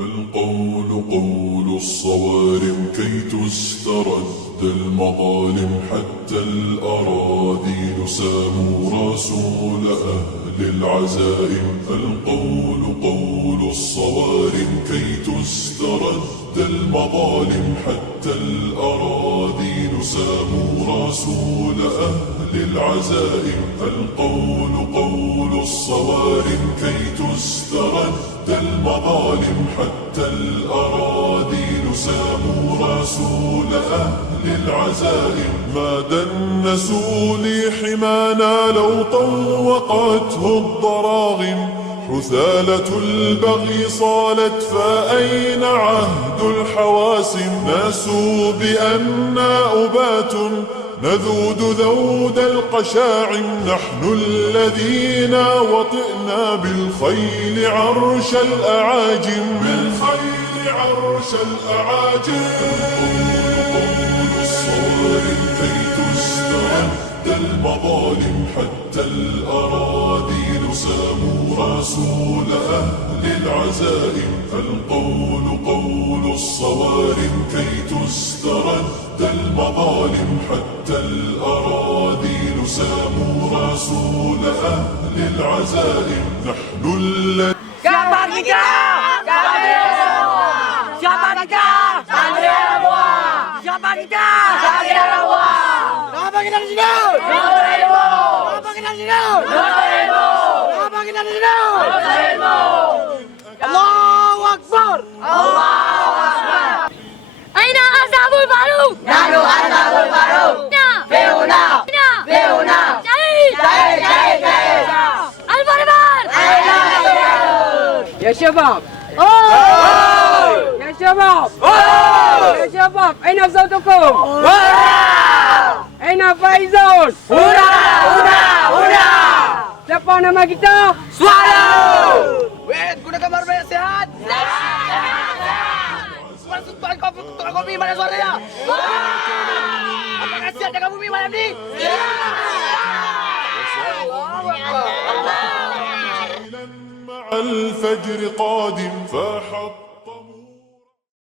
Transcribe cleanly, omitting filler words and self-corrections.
القول قول الصوارم كي تسترد المظالم، حتى الأراذيل ساموا رسول أهل العزائم. القول قول الصوارم كي تسترد المظالم، حتى الأراذيل ساموا رسول أهل العزائم. القول قول الصوارم كي تسترد المظالم، حتى الأراذيل ساموا رسول أهل العزائم. ما دنسوا لي حمانا لو طوقته الضراغم، حثالة البغي صالت فأين عهد الحواسم. ناسوا بأننا أبات نذود ذود القشاعم، نحن الذين وطئنا بالخيل عرش الأعاجم، بالخيل عرش الأعاجم. قول الصوارم كي تسترد المظالم، حتى الأراذيل ساموا رسول أهل العزائم. القول قول الصوارم كي تسترد المظالم، حتى الأراذيل ساموا رسول أهل العزائم. نحن الذين Siapa kita? Kami semua. Siapa kita? Kami semua. Siapa kita? Kami semua. Kenapa kita di sini? Kenapa kita di sini? Kenapa kita di sini? Allahu Akbar. Allahu Akbar. أين أصحاب الفاروق؟ نحن أصحاب الفاروق. في هنا. في هنا. شهيد شهيد شهيد شهيد. البربر. يا شباب يا شباب يا شباب، أين صوتكم؟ أين فايزون؟ Hura hura hura. Siapa nama kita? Swallow. Wait, gunakan baru banyak sehat. Suara tukang kopi mana suaranya? Apakah siap jaga bumi malam ini? مع الفجر قادم، فحط